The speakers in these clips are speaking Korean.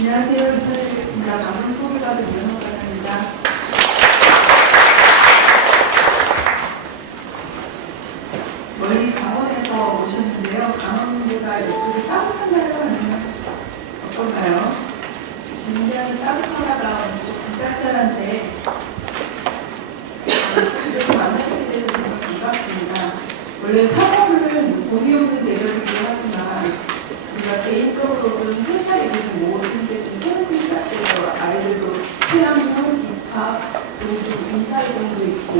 안녕하세요. 인사드리겠습니다. 방송 소개받은 이현호입니다. 멀리 강원에서 오셨는데요. 강원도가 이쪽이 따뜻한가요? 아니면 어떤가요? 굉장히 따뜻하다가 쌀쌀한데 이렇게 만나게 돼서 정말 반갑습니다. 원래 3월은 봄이 오는 대열이기도 하지만 우리가 개인적으로는 회사 일을 모으는데 좀 새롭게 시작돼서 아이들도 태양권, 입학, 그리고 좀 인사이동도 있고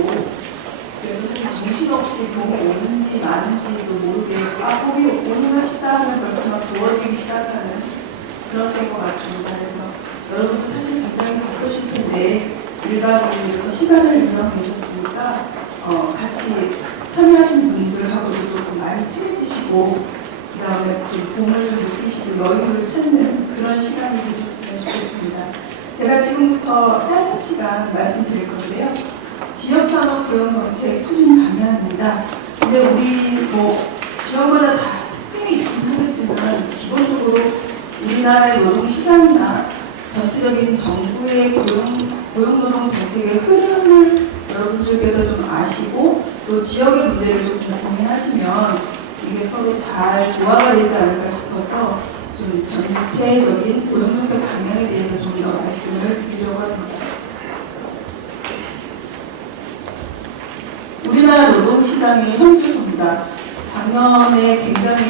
그래서 사실 정신없이 봄이 오는지 마는지도 모르게 봄이 오는가 싶다 하면 벌써 막 더워지기 시작하는 그런 때인 것 같습니다. 그래서 여러분도 사실 굉장히 바쁘실 텐데 1박 2일 이렇게 시간을 이용 계셨으니까 같이 참여하신 분들하고도 조금 많이 친해지시고 그 다음에 좀 봄을 느끼시고 여유를 찾는 그런 시간이 되셨으면 좋겠습니다. 제가 지금부터 짧은 시간 말씀드릴 건데요. 지역산업 고용정책 추진 방향입니다. 근데 우리 지역마다 다 특징이 있긴 하겠지만 기본적으로 우리나라의 노동시장이나 전체적인 정부의 고용노동 정책의 흐름을 여러분들께서 좀 아시고 또 지역의 문제를 좀 고민하시면 이게 서로 잘 조화가 되지 않을까 싶어서 좀 전체적인 고용정책 방향에 대해서 좀 더 말씀을 드리려고 합니다. 우리나라 노동시장의 현주소입니다. 작년에 굉장히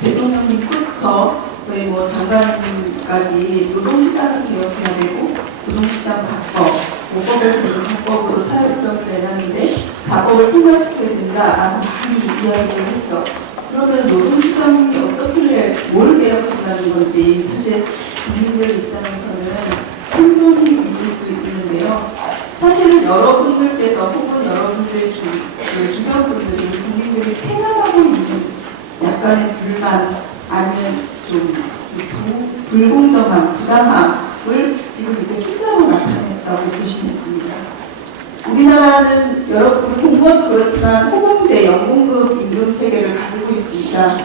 대통령님부터 저희 장관님까지 노동시장을 개혁해야 되고 노동시장 4법, 5법에서 4법으로 타협점을 내놨는데 4법을 통과시켜야 된다라고 많이 이야기를 했죠. 그러면 노동시장이 어떻게 뭘 개혁한다는 건지 사실 국민들 입장에서는 혼돈이 있을 수 있는데요. 사실은 여러분들께서 혹은 여러분들의 주변 분들이 국민들이 체감하고 있는 약간의 불만 아니면 좀 불공정함, 부당함을 지금 이렇게 숫자로 나타냈다고 보시면 됩니다. 우리나라는 여러분 공무원도 그렇지만 호봉제, 연공급 임금 체계를 가지고 있습니다.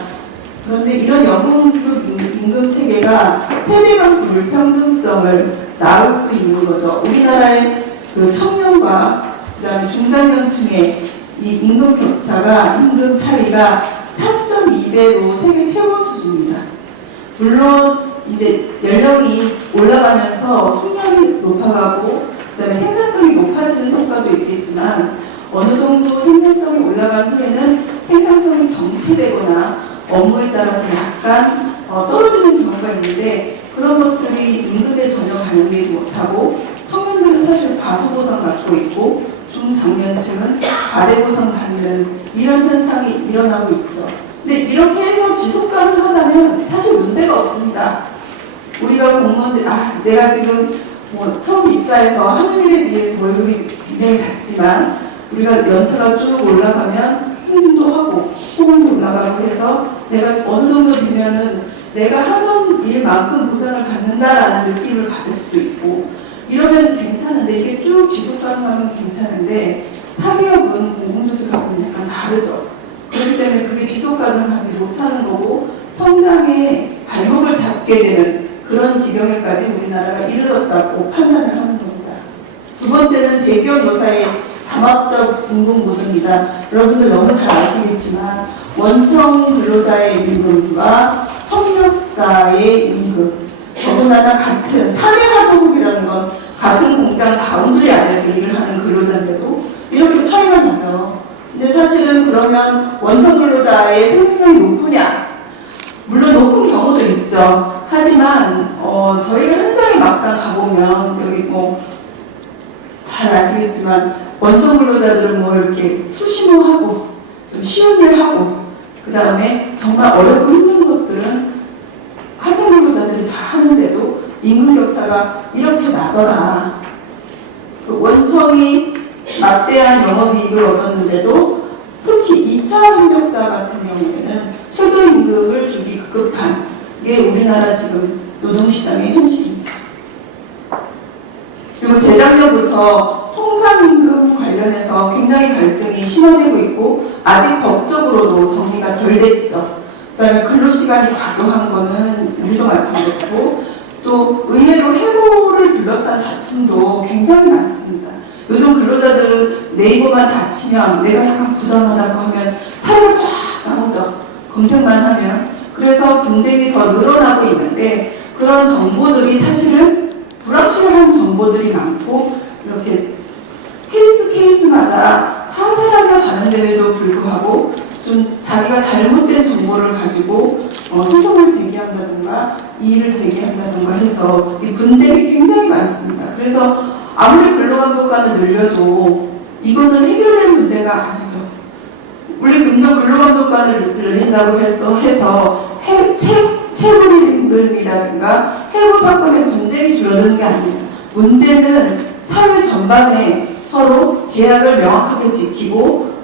그런데 이런 연공급 임금 체계가 세대 간 불평등성을 나올 수 있는 거죠. 우리나라의 청년과 그다음에 중장년층의 이 임금 격차가 임금 차이가 3.2배로 세계 최고 수준입니다. 물론 이제 연령이 올라가면서 숙련이 높아가고 그다음에 생산성이 높아지는 효과도 있겠지만 어느 정도 생산성이 올라간 후에는 생산성이 정체되거나 업무에 따라서 약간 떨어지는 경우가 있는데 그런 것들이 임금에 전혀 반영되지 못하고 청년들은 사실 과소보상 받고 있고 중장년층은 과대보상 받는 이런 현상이 일어나고 있죠. 근데 이렇게 해서 지속 가능하다면 사실 문제가 없습니다. 우리가 공무원들 내가 지금 처음 입사해서 하는 일에 비해서 월급이 굉장히 작지만 우리가 연차가 쭉 올라가면 승진도 하고 호봉도 올라가고 해서 내가 어느 정도 되면은 내가 하던 일만큼 보상을 받는다라는 느낌을 받을 수도 있고 이러면 괜찮은데 이게 쭉 지속 가능하면 괜찮은데 사기업은 공공조직하고는 약간 다르죠. 그렇기 때문에 그게 지속 가능하지 못하는 거고 성장의 발목을 잡게 되는 그런 지경에까지 우리나라가 이르렀다고 판단을 하는 겁니다. 두 번째는 대기업 노사의 다막적 임금 보증이다. 여러분들 너무 잘 아시겠지만 원청 근로자의 임금과 협력사의 임금 더군다나 같은 사내하도급이라는 건 같은 공장 바운드리 안에서 일을 하는 근로자인데도 이렇게 차이가 나죠. 근데 사실은 그러면 원청 근로자의 생산성이 높으냐? 물론 높은 경우도 있죠. 하지만 저희가 현장에 막상 가보면 여기 잘 아시겠지만 원청 근로자들은 이렇게 수시노하고 좀 쉬운 일 하고 그 다음에 정말 어렵고 힘든 것들은 하청 근로자들이 다 하는데도 임금 격차가 이렇게 나더라. 그 원청이 막대한 영업이익을 얻었는데도 특히 2차 협력사 같은 경우에는 최저임금을 주기 급급한 게 우리나라 지금 노동시장의 현실입니다. 그리고 재작년부터 통상임금 관련해서 굉장히 갈등이 심화되고 있고 아직 법적으로도 정리가 덜 됐죠. 그 다음에 근로시간이 과도한 거는 우리도 마찬가지고 또 의외로 해고를 둘러싼 다툼도 굉장히 많습니다. 요즘 근로자들은 네이버만 닫히면 내가 약간 부당하다고 하면 사유가 쫙 나오죠. 검색만 하면. 그래서 분쟁이 더 늘어나고 있는데 그런 정보들이 사실은 불확실한 정보들이 많고 이렇게 케이스마다 다 사람이 다른데에도 불구하고 좀 자기가 잘못된 정보를 가지고 소송을 제기한다든가 이의를 제기한다든가 해서 이 분쟁이 굉장히 많습니다. 그래서 아무리 근로감독관을 늘려도 이거는 해결될 문제가 아니죠. 우리 근로감독관을 늘린다고 해서 체불임금이라든가 해고 사건의 분쟁이 줄어드는 게 아닙니다. 문제는 사회 전반에 서로 계약을 명확하게 지키고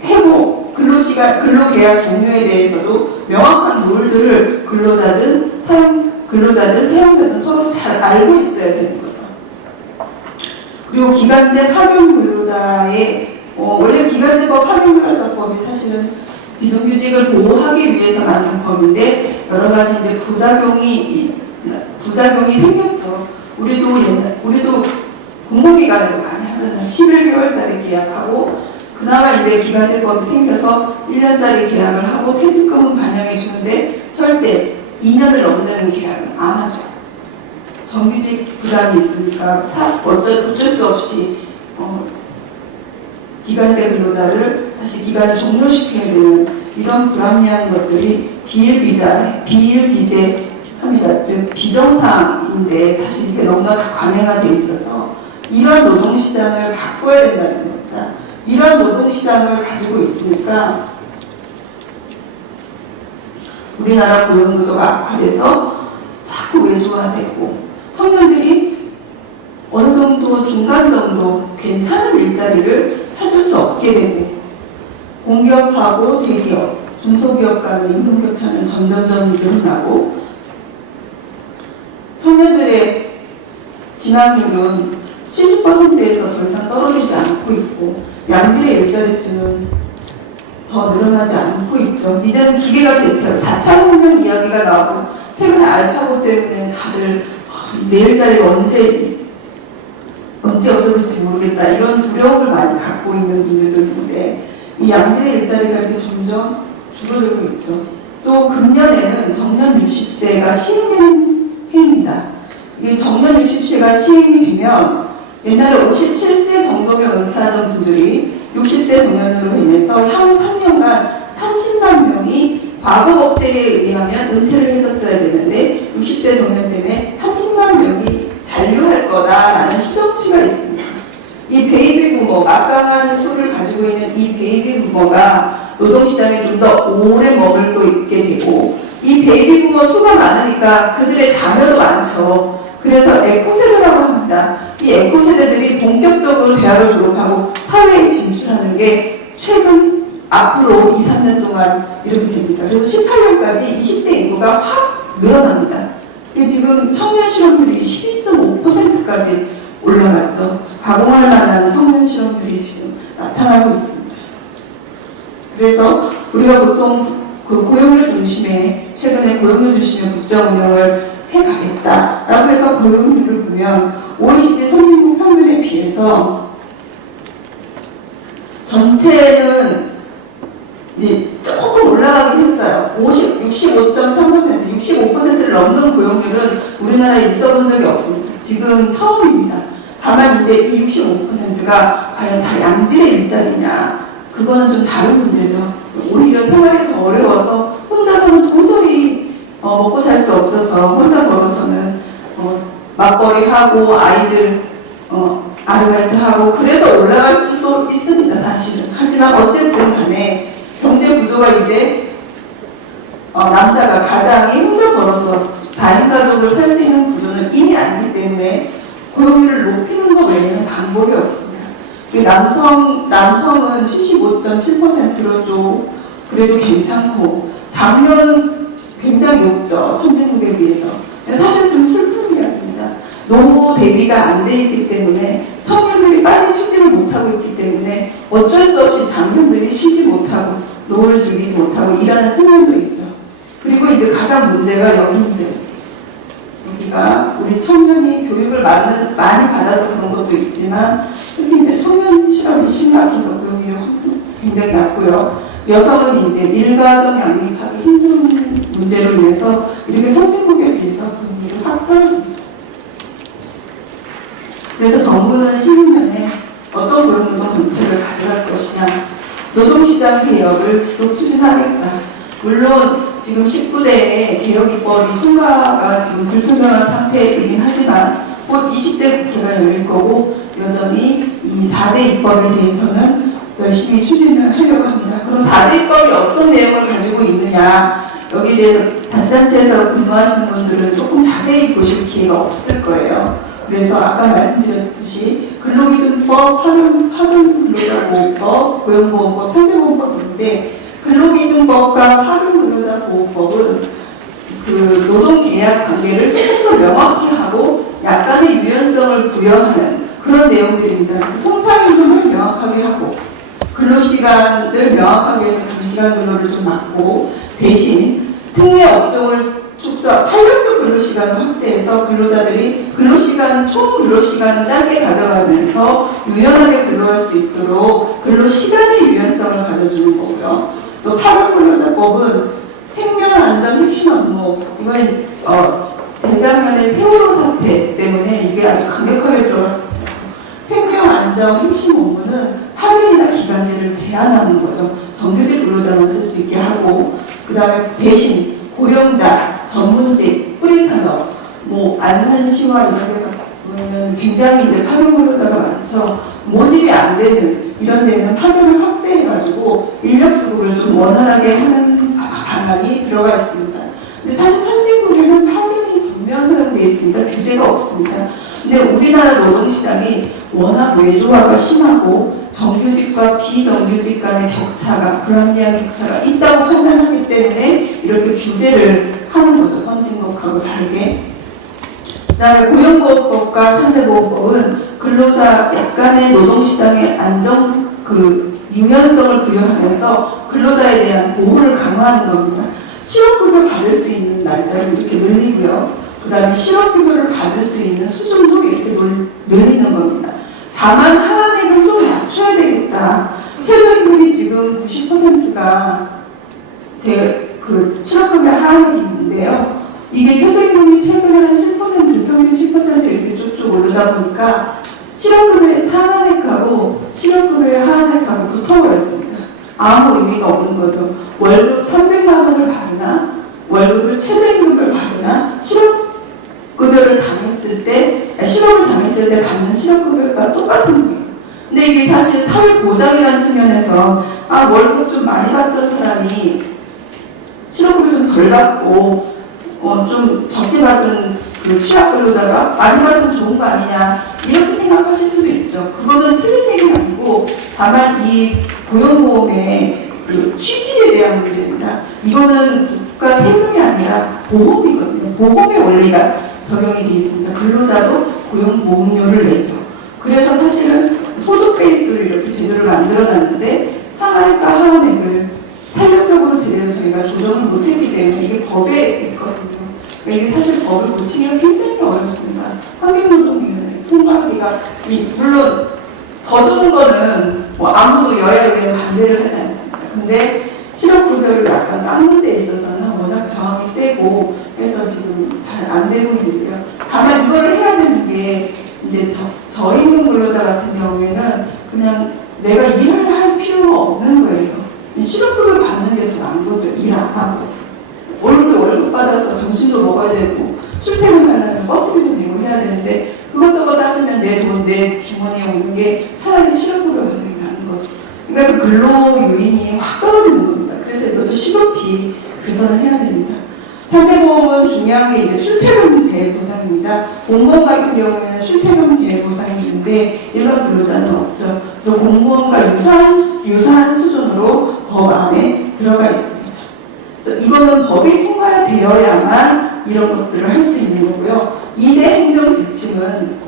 해고 근로계약 종료에 대해서도 명확한 룰들을 근로자든 사용자든 서로 잘 알고 있어야 되는 거죠. 그리고 기간제 파견 근로자의 원래 기간제법 파견 근로자법이 사실은 비정규직을 보호하기 위해서 만든 법인데 여러 가지 이제 부작용이 생겼죠. 우리도 공공기관에도 많이 하잖아요. 11개월짜리 계약하고 그나마 이제 기간제법이 생겨서 1년짜리 계약을 하고 퇴직금은 반영해 주는데 절대 2년을 넘는 계약은 안 하죠. 정규직 부담이 있으니까 어쩔 수 없이 기간제 근로자를 다시 기간을 종료시켜야 되는 이런 불합리한 것들이 비일비재합니다. 즉 비정상인데 사실 이게 너무나 다 관행화 돼 있어서 이러한 노동시장을 바꿔야 되지 않습니까? 이러한 노동시장을 가지고 있으니까 우리나라 고용구조가 악화돼서 자꾸 외주화되고 청년들이 어느 정도 중간 정도 괜찮은 일자리를 찾을 수 없게 되고 공기업하고 대기업, 중소기업 간의 임금 격차는 점점점 늘어나고 청년들의 진학률은 70%에서 더 이상 떨어지지 않고 있고 양질의 일자리 수는 더 늘어나지 않고 있죠. 이제는 기계가 대체로 4차 혁명 이야기가 나오고 최근에 알파고 때문에 다들 내 일자리가 언제 없어질지 모르겠다 이런 두려움을 많이 갖고 있는 분들도 있는데 이 양질의 일자리가 이렇게 점점 줄어들고 있죠. 또 금년에는 정년 60세가 시행되는 해입니다. 이게 정년 60세가 시행이 되면 옛날에 57세 정도면 은퇴하던 분들이 60세 정년으로 인해서 향후 3년간 30만 명이 과거 법제에 의하면 은퇴를 했었어야 되는데 60세 정년 때문에 30만 명이 잔류할 거다라는 추정치가 있습니다. 이 베이비 부머, 막강한 수를 가지고 있는 이 베이비 부머가 노동시장에 좀 더 오래 머물고 있게 되고 이 베이비 부머 수가 많으니까 그들의 자녀도 많죠. 그래서 에코세대라고 합니다. 이 에코세대들이 본격적으로 대학을 졸업하고 사회에 진출하는 게 최근 앞으로 2, 3년 동안 이렇게 됩니다. 그래서 18년까지 20대 인구가 확 늘어납니다. 지금 청년 실업률이 12.5%까지 올라갔죠. 가공할 만한 청년 실업률이 지금 나타나고 있습니다. 그래서 우리가 보통 그 고용률 중심의 최근에 고용률 중심의 국정 운영을 해가겠다라고 해서 고용률을 보면 OECD 선진국 평균에 비해서 전체는 이제 조금 올라가긴 했어요. 65.3%, 65%를 넘는 고용률은 우리나라에 있어본 적이 없습니다. 지금 처음입니다. 다만 이제 이 65%가 과연 다 양질의 일자리냐? 그거는 좀 다른 문제죠. 오히려 생활이 더 어려워서 혼자서는 도저히 먹고 살 수 없어서 혼자 벌어서는 맞벌이하고 아이들 아르바이트하고 그래서 올라갈 수도 있습니다. 사실은. 하지만 어쨌든 간에 경제 구조가 이제 남자가 가장이 혼자 벌어서 4인 가족을 살 수 있는 구조는 이미 아니기 때문에 고용률을 높이는 것 외에는 방법이 없습니다. 남성은 75.7%로 좀 그래도 괜찮고 장려는 굉장히 높죠. 선진국에 비해서. 사실 좀 슬픈 이야기입니다. 노후 대비가 안 돼 있기 때문에 청년들이 빨리 쉬지를 못하고 있기 때문에 어쩔 수 없이 장년들이 쉬지 못하고 노후를 즐기지 못하고 일하는 청년도 있죠. 그리고 이제 가장 문제가 연인들. 우리 청년이 교육을 많이 받아서 그런 것도 있지만 특히 이제 청년 실업이 심각해서 고용률이 굉장히 낮고요. 여성은 이제 일가정 양립하기 힘든 문제로 인해서 이렇게 선진국에 비해서 고용률이 확 떨어집니다. 그래서 정부는 12년에 어떤 고용노동 정책을 가져갈 것이냐, 노동시장 개혁을 지속 추진하겠다. 물론 지금 19대 개혁 입법이 통과가 지금 불투명한 상태이긴 하지만 곧 20대 국회가 열릴 거고 여전히 이 4대 입법에 대해서는 열심히 추진을 하려고 합니다. 그럼 4대 입법이 어떤 내용을 가지고 있느냐, 여기에 대해서 다시단체에서 근무하시는 분들은 조금 자세히 보실 기회가 없을 거예요. 그래서 아까 말씀드렸듯이 근로기준법, 파견근로자보호법, 고용보호법, 상세보호법이 있는데 근로기준법과 파견근로자보호법은 그 노동계약 관계를 조금 더 명확히 하고 약간의 유연성을 부여하는 그런 내용들입니다. 그래서 통상임금을 명확하게 하고 근로시간을 명확하게 해서 장시간 근로를 좀 막고 대신 특례 업종을 탄력적 근로시간을 확대해서 근로자들이 총 근로시간을 짧게 가져가면서 유연하게 근로할 수 있도록 근로시간의 유연성을 가져주는 거고요. 또 파견근로자법은 생명안전 핵심 업무, 이번에 재작년에 세월호 사태 때문에 이게 아주 강력하게 들어갔습니다. 생명안전 핵심 업무는 파견이나 기간제를 제한하는 거죠. 정규직 근로자만 쓸 수 있게 하고, 그 다음에 대신 고용자, 전문직, 뿌리산업, 안산시와 이런 데 보면 굉장히 이제 파견 근로자가 많죠. 모집이 안 되는 이런 데는 파견을 확대해가지고 인력 수급을 좀 원활하게 하는 방안이 들어가 있습니다. 근데 사실 선진국에는 파견이 전면 되어 있습니다. 규제가 없습니다. 근데 우리나라 노동시장이 워낙 외조화가 심하고 정규직과 비정규직 간의 격차가, 불합리한 격차가 있다고 판단하기 때문에 이렇게 규제를 하는 거죠. 선진국하고 다르게. 그 다음에 고용보호법과 상세보호법은 근로자 약간의 노동시장의 유연성을 부여하면서 근로자에 대한 보호를 강화하는 겁니다. 실업급여 받을 수 있는 날짜를 이렇게 늘리고요. 그 다음에 실업급여를 받을 수 있는 수준도 이렇게 늘리는 겁니다. 다만 하한액을 좀 낮춰야 되겠다. 최저임금이 지금 90%가 실업급여 하한액이 있는데요. 이게 최저임금이 최근에 한 10%, 평균 7% 이렇게 쭉쭉 오르다 보니까 실업급여의 상한액하고 실업급여의 하한액하고 붙어버렸습니다. 아무 의미가 없는 거죠. 월급 300만 원을 받으나, 월급을 최저임금을 받으나, 실업을 당했을 때 받는 실업급여가 똑같은 거예요. 근데 이게 사실 사회보장이라는 측면에서 월급 좀 많이 받던 사람이 실업급여 좀 덜 받고 좀 적게 받은 그 취약근로자가 많이 받으면 좋은 거 아니냐 이렇게 생각하실 수도 있죠. 그거는 틀린 얘기는 아니고 다만 이 고용보험의 그 취지에 대한 문제입니다. 이거는 국가 세금이 아니라 보험이거든요. 보험의 원리가 적용이 되어 있습니다. 근로자도 고용보험료를 내죠. 그래서 사실은 소득 베이스로 이렇게 제도를 만들어놨는데 상한액과 하한액을 탄력적으로 제대로 저희가 조정을 못했기 때문에 이게 법에 있거든요. 그러니까 이게 사실 법을 고치기가 굉장히 어렵습니다. 환경노동위원회 통과하기가 물론 더 주는 거는 아무도 여야 의견 반대를 하지 않습니다. 근데 실업급여를 약간 깎는 데 있어서는 워낙 저항이 세고 해서 지금 잘 안 되고 있는데요. 다만 이거를 해야 되는 게 이제 저임금 근로자 같은 경우에는 그냥 내가 일을 할 필요가 없는 거예요. 실업급여 받는 게 더 나은 거죠. 일 안 하고. 월급 받아서 점심도 먹어야 되고 출퇴근하려면 버스비도 내고 해야 되는데 그것저것 따지면 내 돈, 내 주머니에 오는 게 차라리 실업급여 받는 게 나은 거죠. 그러니까 그 근로 요인이 확 떨어지는 겁니다. 그래서 이것도 시급히 개선을 해야 됩니다. 상세보험은 중요한 게 이제 출퇴근제 보상입니다. 공무원 같은 경우에는 출퇴근제 보상이 있는데 일반 근로자는 없죠. 그래서 공무원과 유사한 수준으로 법 안에 들어가 있습니다. 그래서 이거는 법이 통과되어야만 이런 것들을 할 수 있는 거고요. 2대 행정지침은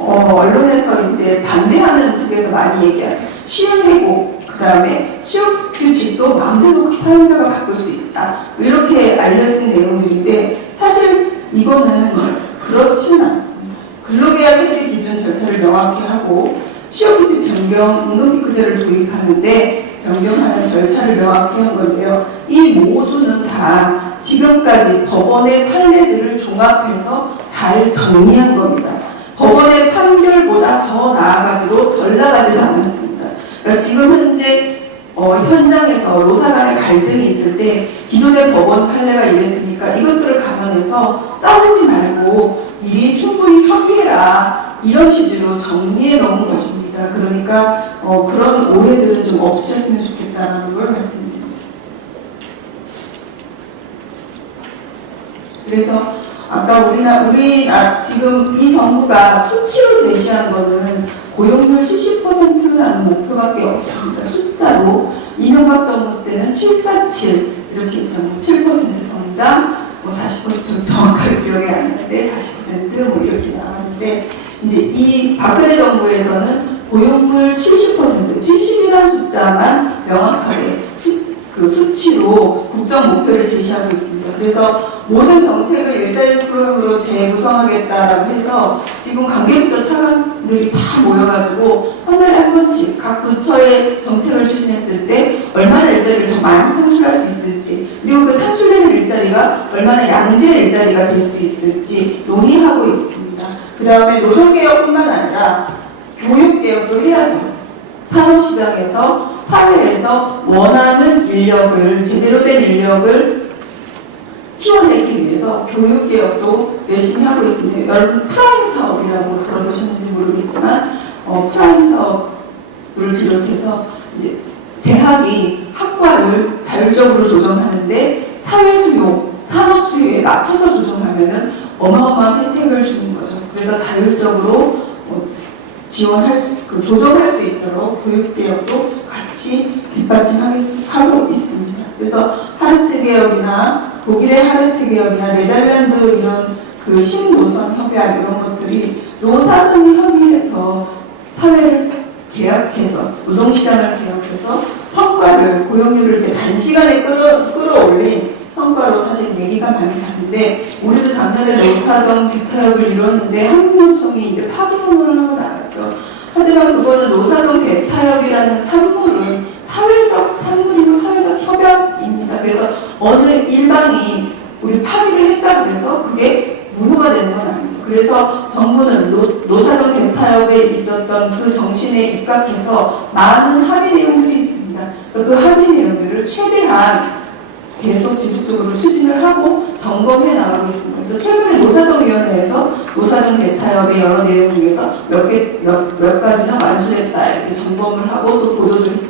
언론에서 이제 반대하는 측에서 많이 얘기하는 시행회고, 그 다음에 취업 규칙도 마음대로 사용자가 바꿀 수 있다. 이렇게 알려진 내용들인데 사실 법원은 그렇지는 않습니다. 근로계약 해지 기준 절차를 명확히 하고 취업규칙 변경, 임금피크제를 도입하는데 변경하는 절차를 명확히 한 건데요. 이 모두는 다 지금까지 법원의 판례들을 종합해서 잘 정리한 겁니다. 법원의 판결보다 더 나아가지도 덜 나가지도 않았습니다. 그러니까 지금 현재 현장에서 노사 간의 갈등이 있을 때 기존의 법원 판례가 이랬으니까 이것들을 감안해서 싸우지 말고 미리 충분히 협의해라, 이런 취지로 정리해 놓은 것입니다. 그러니까 그런 오해들은 좀 없으셨으면 좋겠다는 걸 말씀드립니다. 그래서 아까 우리나라 지금 이 정부가 수치로 제시한 거는 고용률 70%라는 목표밖에 없습니다. 숫자로 이명박 정부 때는 747 이렇게 했죠. 7% 성장, 40% 정확하게 기억이 안 나는데 40% 이렇게 나왔는데, 이제 이 박근혜 정부에서는 고용률 70%, 70이라는 숫자만 명확하게 수치로 국정 목표를 제시하고 있습니다. 그래서 모든 정책을 일자리 프로그램으로 재구성하겠다라고 해서 지금 관계부처 차관들이 다 모여가지고 한 달에 한 번씩 각 부처의 정책을 추진했을 때 얼마나 일자리를 더 많이 창출할 수 있을지, 그리고 그 창출되는 일자리가 얼마나 양질의 일자리가 될 수 있을지 논의하고 있습니다. 그 다음에 노동개혁뿐만 아니라 교육개혁도 해야죠. 산업시장에서 사회에서 원하는 인력을, 제대로 된 인력을 키워내기 위해서 교육개혁도 열심히 하고 있습니다. 여러분 프라임 사업이라고 들어보셨는지 모르겠지만 프라임 사업을 비롯해서 이제 대학이 학과를 자율적으로 조정하는데 사회 수요, 산업 수요에 맞춰서 조정하면은 어마어마한 혜택을 주는 거죠. 그래서 자율적으로 조정할 수 있도록 교육개혁도 같이 뒷받침하고 있습니다. 그래서 하르츠 개혁이나 독일의 하르츠 개혁이나 네덜란드 이런 신노선 협약 이런 것들이 노사정이 협의해서 사회를 개혁해서 노동시장을 개혁해서 성과를, 고용률을 이렇게 단시간에 끌어올린 성과로 사실 얘기가 많이 나는데, 우리도 작년에 노사정 대타협을 이뤘는데 한국노총이 이제 파기 선언을 하고 나갔죠. 하지만 그거는 노사정 대타협이라는 산물은 사회적 산물이고 사회적 협약입니다. 그래서 어느 일방이 우리 파기를 했다고 해서 그게 무효가 되는 건 아니죠. 그래서 정부는 노사정 대타협에 있었던 그 정신에 입각해서 많은 합의 내용들이 있습니다. 그래서 그 합의 내용들을 최대한 계속 지속적으로 추진을 하고 점검해 나가고 있습니다. 그래서 최근에 노사정위원회에서 노사정 대타협의 여러 내용 중에서 몇 가지는 완수했다 이렇게 점검을 하고 또 보도도 했죠.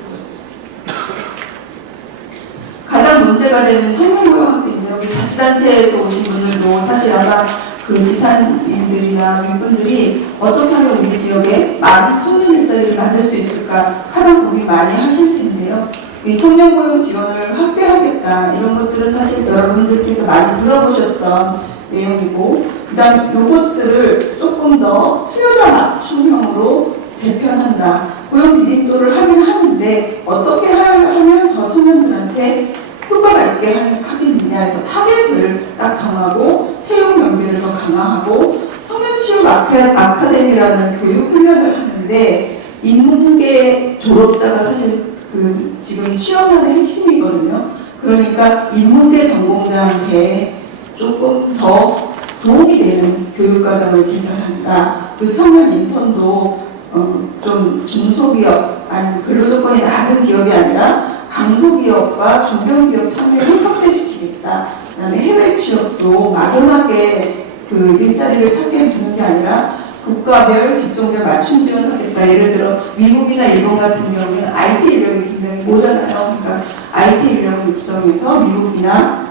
가장 문제가 되는 청년고용학대입니다. 우리 자치단체에서 오신 분들도 사실 아마 그 지산인들이나 윗분들이 어떻게 하면 우리 지역에 많은 청년 일자리를 만들 수 있을까 가장 고민 많이 하실 텐데요. 이 청년고용 지원을 확대하겠다 이런 것들은 사실 여러분들께서 많이 들어보셨던 내용이고, 그 다음 요것들을 조금 더 수요자 맞춤형으로 재편한다. 고용 비립도를 하긴 하는데 어떻게 하면 더 청년들한테 효과가 있게 하겠느냐 해서 타겟을 딱 정하고 채용 연계를 더 강화하고 청년취업 아카데미라는 교육 훈련을 하는데, 인문계 졸업자가 사실 지금 취업하는 핵심이거든요. 그러니까 인문계 전공자한테 조금 더 도움이 되는 교육과정을 개설한다. 그 청년 인턴도 좀 중소기업, 아니 근로조건이 낮은 기업이 아니라 강소기업과 중견기업 참여를 확대시키겠다. 그 다음에 해외 취업도 막연하게 일자리를 찾게 두는 게 아니라 국가별, 직종별 맞춤 지원하겠다. 예를 들어 미국이나 일본 같은 경우는 IT 인력이 굉장히 모자라요. 그러니까 IT 인력을 육성해서 미국이나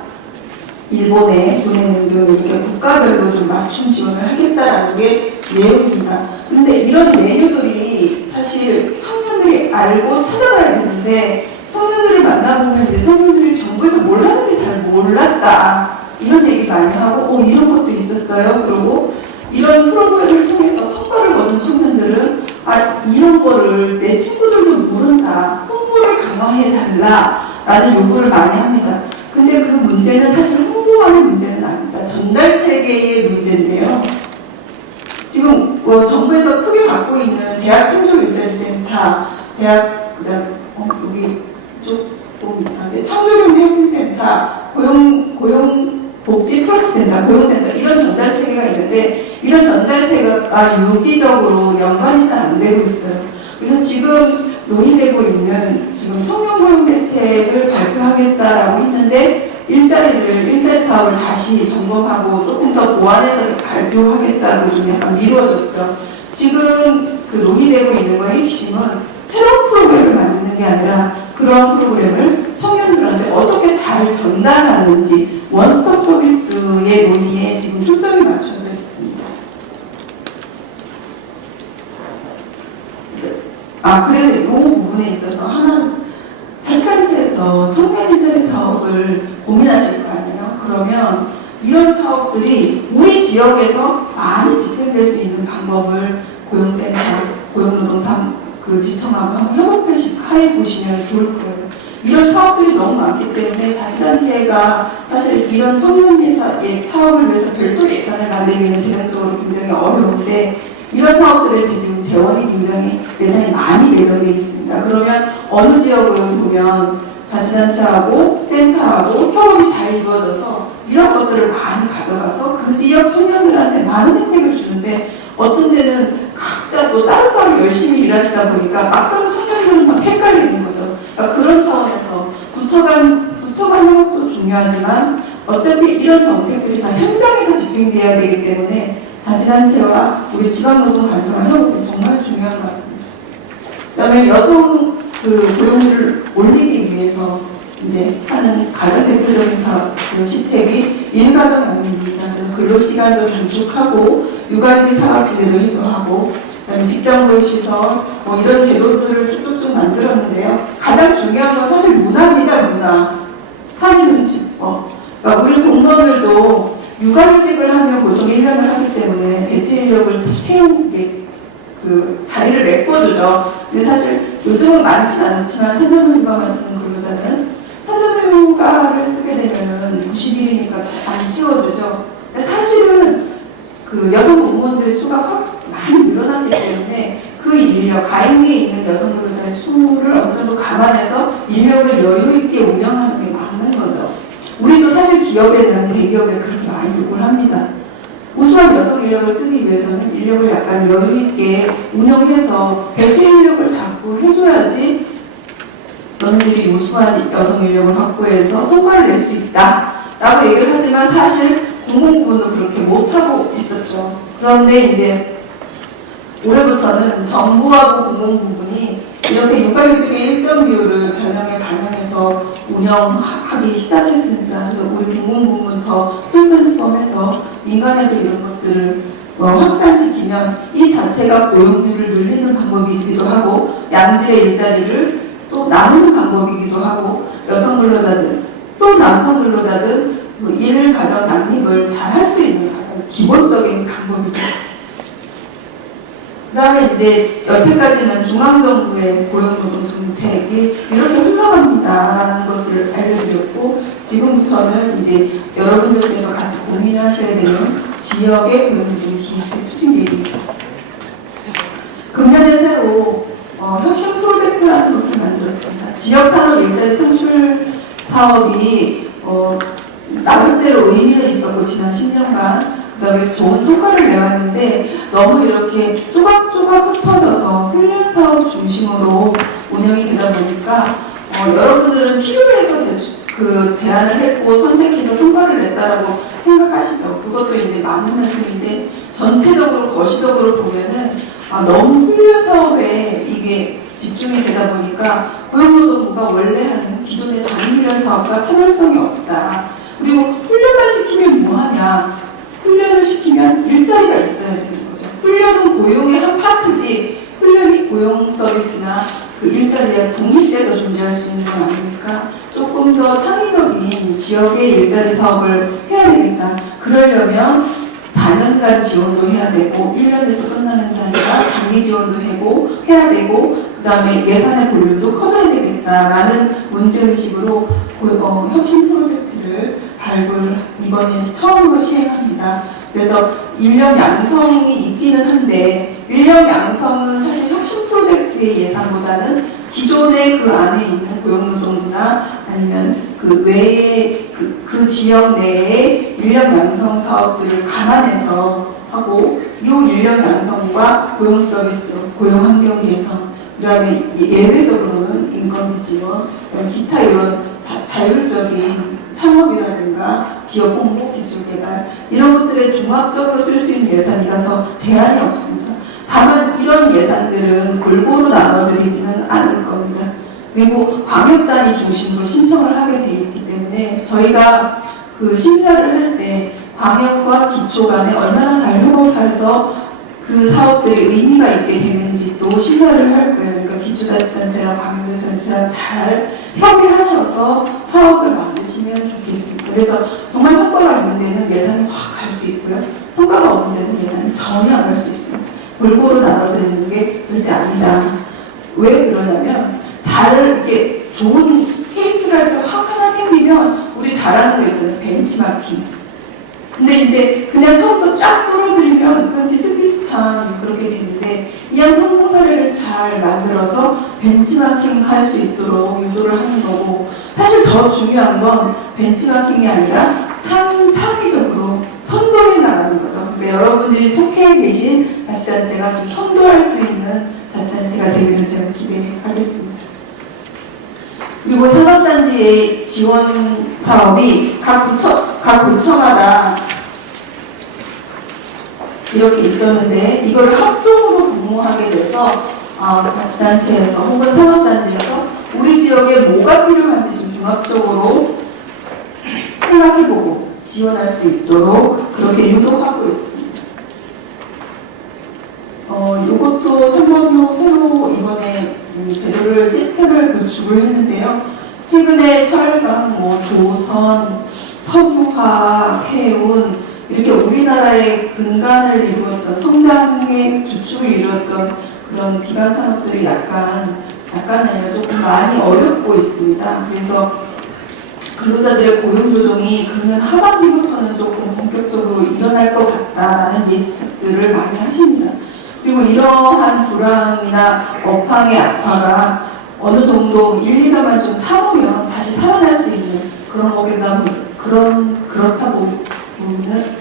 일본에 보내는 등 이렇게 국가별로 좀 맞춤 지원을 하겠다라는 게 내용입니다. 근데 이런 메뉴들이 사실 청년들이 알고 찾아가야 되는데, 청년들을 만나보면 이제 청년들이 정부에서 뭘 하는지 잘 몰랐다 이런 얘기 많이 하고, 이런 것도 있었어요. 그리고 이런 프로그램을 통해서 성과를 거둔 청년들은 이런 거를 내 친구들도 모른다, 홍보를 강화해달라 라는 요구를 많이 합니다. 근데 그 문제는 사실 홍보하는 문제는 아닙니다. 전달 체계의 문제인데요. 지금 정부에서 크게 갖고 있는 대학 창조일자리센터, 대학 그다음 여기 조금 이상한데 창조경제혁신센터, 고용복지 플러스센터, 고용센터 이런 전달 체계가 있는데 이런 전달 체계가 유기적으로 연관이 잘 안 되고 있어요. 그래서 지금 논의되고 있는 지금 청년 고용 대책을 발표하겠다라고 했는데 일자리 사업을 다시 점검하고 조금 더 보완해서 발표하겠다고 좀 약간 미뤄졌죠. 지금 그 논의되고 있는 거의 핵심은 새로운 프로그램을 만드는 게 아니라 그런 프로그램을 청년들한테 어떻게 잘 전달하는지 원스톱 서비스의 논의에 지금 초점이 맞춰져 있습니다. 그래서 이 부분에 있어서 하나 사시단체에서 청년 일자리 사업을 고민하실 거 아니에요. 그러면 이런 사업들이 우리 지역에서 많이 집행될 수 있는 방법을 고용센터, 지청하고 한번 협업해 보시면 좋을 거예요. 이런 사업들이 너무 많기 때문에 자치단체가 사실 이런 청년 사업을 위해서 별도 예산을 만들기는 재정적으로 굉장히 어려운데 이런 사업들을 지금 재원이 굉장히 예산이 많이 내정돼 있습니다. 그러면 어느 지역은 보면 자치단체하고 센터하고 협업이 잘 이루어져서 이런 것들을 많이 가져가서 그 지역 청년들한테 많은 혜택을 주는데 어떤 데는 각자 또 따로따로 열심히 일하시다 보니까 막상 청년들은 막 헷갈리는 거죠. 그러니까 그런 차원에서 구처 간 협업도 중요하지만 어차피 이런 정책들이 다 현장에서 집행돼야 되기 때문에 자치단체와 우리 지방노동단체와 협업이 정말 중요한 것 같습니다. 그다음에 여성 고용률을 올리기 위해서 이제 하는 가장 대표적인 시책이 일가정 양육입니다. 그래서 근로시간도 단축하고 육아휴직 사각지대도 해소하고 그다음에 직장보육시설 이런 제도들을 쭉쭉쭉 만들었는데요. 가장 중요한 건 사실 문화입니다. 문화. 사회눈치법. 그러니까 우리 공무원들도 육아휴직을 하면 보통 1년을 하기 때문에 대체 인력을 채우는 게 자리를 메꿔주죠. 근데 사실 요즘은 많지는 않지만 산전휴가만 쓰는 근로자는 산전휴가를 쓰게 되면은 90일이니까 안 채워주죠. 근데 사실은 여성 공무원들의 수가 확 많이 늘어났기 때문에 그 인력, 가임기에 있는 여성 근로자의 수를 어느 정도 감안해서 인력을 여유 있게 운영하는 게 맞는 거죠. 우리도 사실 기업에는 대기업에 그렇게 많이 요구를 합니다. 우수한 여성 인력을 쓰기 위해서는 인력을 약간 여유 있게 운영해서 대체 인력을 자꾸 해줘야지 너희들이 우수한 여성 인력을 확보해서 성과를 낼 수 있다 라고 얘기를 하지만 사실 공공부문도 그렇게 못하고 있었죠. 그런데 이제 올해부터는 정부하고 공공부문이 이렇게 육아휴직의 일정 비율을 반영해서 운영하기 시작했습니다. 그래서 우리 공공부문 더 솔선수범해서 민간에도 이런 것들을 확산시키면 이 자체가 고용률을 늘리는 방법이기도 하고 양질의 일자리를 또 나누는 방법이기도 하고 여성 근로자들 또 남성 근로자들 일 가정 양립을 잘 할 수 있는 가장 기본적인 방법이죠. 그 다음에 이제 여태까지는 중앙정부의 고용노동 정책이 이렇게 흘러갑니다라는 것을 알려드렸고 지금부터는 이제 여러분들께서 같이 고민하셔야 되는 지역의 고용노동 정책 추진 계획입니다. 금년에 새로 혁신 프로젝트라는 것을 만들었습니다. 지역산업 일자리 창출 사업이 나름대로 의미가 있었고 지난 10년간 그다음에 좋은 성과를 내왔는데 너무 이렇게 조각조각 흩어져서 훈련 사업 중심으로 운영이 되다 보니까 여러분들은 필요해서 제안을 했고 선택해서 성과를 냈다라고 생각하시죠. 그것도 이제 맞는 말씀인데 전체적으로 거시적으로 보면은 너무 훈련 사업에 이게 집중이 되다 보니까 고용노동부가 원래 하는 기존의 단위훈련 사업과 차별성이 없다. 그리고 훈련만 시키면 뭐하냐? 훈련을 시키면 일자리가 있어야 되는 거죠. 훈련은 고용의 한 파트지 훈련이 고용 서비스나 그 일자리에 독립돼서 존재할 수 있는 건 아니니까 조금 더 창의적인 지역의 일자리 사업을 해야 되겠다. 그러려면 단연간 지원도 해야 되고 1년에서 끝나는 게 아니라 장기 지원도 해야 되고 그 다음에 예산의 볼륨도 커져야 되겠다라는 문제의식으로 혁신 프로젝트 프로젝트를 이번에 처음으로 시행합니다. 그래서 인력 양성이 있기는 한데 인력 양성은 사실 혁신 프로젝트의 예산보다는 기존의 그 안에 있는 고용노동부나 아니면 그 외에 그 지역 내에 인력 양성 사업들을 감안해서 하고 이 인력 양성과 고용 서비스, 고용 환경 개선, 그다음에 예외적으로는 인건비 지원, 기타 이런 자율적인 창업이라든가 기업 홍보, 기술 개발 이런 것들에 종합적으로 쓸 수 있는 예산이라서 제한이 없습니다. 다만 이런 예산들은 골고루 나눠드리지는 않을 겁니다. 그리고 광역단위 중심으로 신청을 하게 돼 있기 때문에 저희가 그 심사를 할 때 광역과 기초 간에 얼마나 잘 협업해서 그 사업들이 의미가 있게 되는지 또 심사를 할 거예요. 그러니까 기초자치단체랑 광역자치단체랑 잘 협의하셔서 사업을 만드시면 좋겠습니다. 그래서 정말 성과가 있는 데는 예산이 확 갈 수 있고요. 성과가 없는 데는 예산이 전혀 안 갈 수 있습니다. 골고루 나눠드리는 게 절대 아니다. 왜 그러냐면 이렇게 좋은 케이스가 이렇게 확 하나 생기면 우리 잘하는 거 있잖아요. 벤치마킹. 근데 이제 그냥 처음부터 쫙 끌어들이면 그냥 비슷비슷한 그렇게 되는데 이왕 성공 사례를 잘 만들어서 벤치마킹 할 수 있도록 유도를 하는 거고 사실 더 중요한 건 벤치마킹이 아니라 창의적으로 선도해 나가는 거죠. 근데 여러분들이 속해 계신 자치단체가 좀 선도할 수 있는 자치단체가 되기를 제가 기대하겠습니다. 그리고 산업단지의 지원 사업이 각 구청마다 이렇게 있었는데 이거를 합동으로 공모하게 돼서 자치단체에서 혹은 산업단지에서 우리 지역에 뭐가 필요한지 좀 종합적으로 생각해보고 지원할 수 있도록 그렇게 유도하고 있습니다. 이것도 3번로 새로 이번에 제도를 시스템을 구축을 했는데요. 최근에 철강, 조선, 석유화학, 해운 이렇게 우리나라의 근간을 이루었던 성장의 주축을 이루었던 그런 기간 산업들이 약간 아니라 조금 많이 어렵고 있습니다. 그래서 근로자들의 고용 조정이 금년 하반기부터는 조금 본격적으로 일어날 것 같다라는 예측들을 많이 하십니다. 그리고 이러한 불황이나 업황의 악화가 어느 정도 1, 2년만 좀 참으면 다시 살아날 수 있는 그런 거기다 그렇다고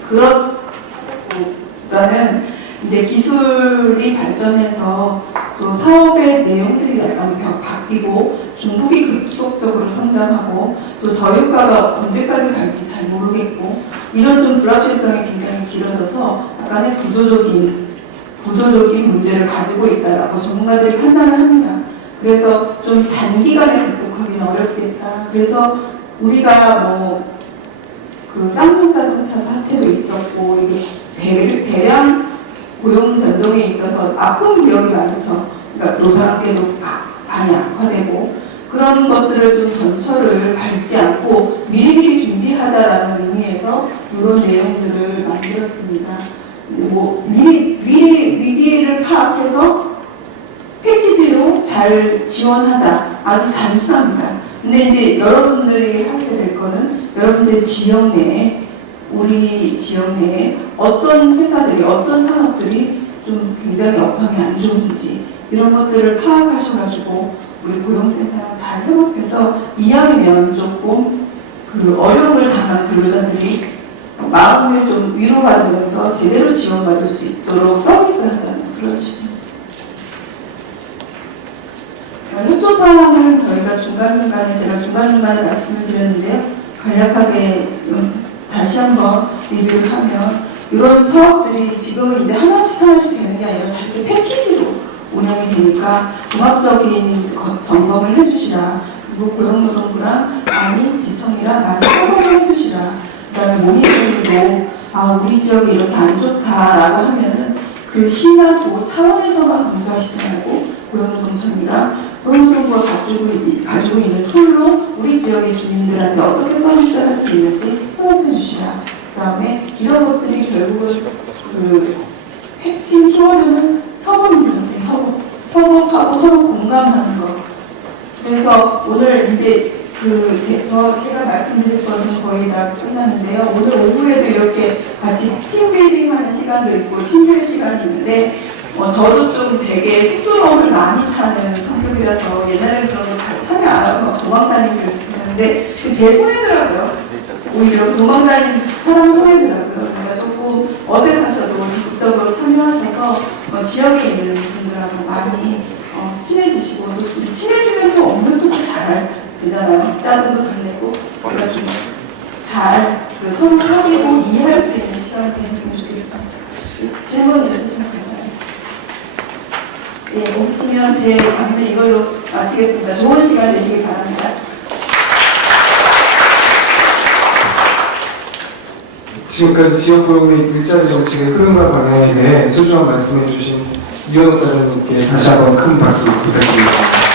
그렇다기보다는 이제 기술이 발전해서 또 사업의 내용들이 약간 바뀌고 중국이 급속적으로 성장하고 또 저유가가 언제까지 갈지 잘 모르겠고 이런 좀 불확실성이 굉장히 길어져서 약간의 구조적인 문제를 가지고 있다라고 전문가들이 판단을 합니다. 그래서 좀 단기간에 극복하기는 어렵겠다. 그래서 우리가 그 쌍용자동차 사태도 있었고 이게 대량 고용 변동에 있어서 아픈 기억이 많죠. 그러니까 노사관계도 많이 악화되고 그런 것들을 좀 전철을 밟지 않고 미리미리 준비하자라는 의미에서 이런 내용들을 만들었습니다. 미리 위기를 파악해서 패키지로 잘 지원하자. 아주 단순합니다. 근데 이제 여러분들이 하게 될 거는 여러분들의 지역 내에 우리 지역 내에 어떤 회사들이 어떤 산업들이 좀 굉장히 업황이 안 좋은지 이런 것들을 파악하셔가지고 우리 고용센터랑 잘 협업해서 이왕이면 조금 그 어려움을 당한 근로자들이 마음을 좀 위로받으면서 제대로 지원받을 수 있도록 서비스하자는 그런 취지입니다. 협조 상황을 저희가 제가 중간중간에 말씀을 드렸는데요. 간략하게 다시 한번 리뷰를 하면 이런 사업들이 지금은 이제 하나씩 되는 게 아니라 다 이렇게 패키지로 운영이 되니까 종합적인 점검을 해주시라. 그리고 고용노동부랑 지청이랑 많이 협업을 해주시라. 그 다음에 모니터링도 우리 지역이 이렇게 안 좋다라고 하면은 그 시나 도 차원에서만 검토하시지 말고 고용노동청이랑 고용노동부가 가지고 있는 툴로 우리 지역의 주민들한테 어떻게 서비스를 할 수 있는지 협업해 주시라. 그 다음에 이런 것들이 결국은 그 핵심 키워드는 협업입니다. 협업하고 서로 공감하는 거. 그래서 오늘 이제 제가 말씀드릴 것은 거의 다 끝났는데요. 오늘 오후에도 이렇게 같이 팀빌딩 하는 시간도 있고, 친밀 시간이 있는데, 저도 좀 되게 쑥스러움을 많이 타는 성격이라서 옛날에 그런 거 잘 참여 안 하고 막 도망다니고 그랬었는데, 제 손해더라고요. 오히려 도망다니는 사람 손해더라고요. 그러니까 조금 어색하셔도 적극적으로 참여하셔서 지역에 있는 분들하고 많이 친해지시고, 또 친해지면 또 업무도 잘 되잖아요. 짜증도 덜 내고, 그러니까 좀잘 서로 사귀고 이해할 수 있는 시간이 되셨으면 좋겠어요. 질문 있으시면 감사하겠습니다. 예, 없으면 제 강의는 이걸로 마치겠습니다. 좋은 시간 되시길 바랍니다. 지금까지 지역고용 및 일자리 정책의 흐름과 방향에 대해 소중한 말씀해 주신 이현욱 과장님께 다시 한번 큰 박수 부탁드리겠습니다.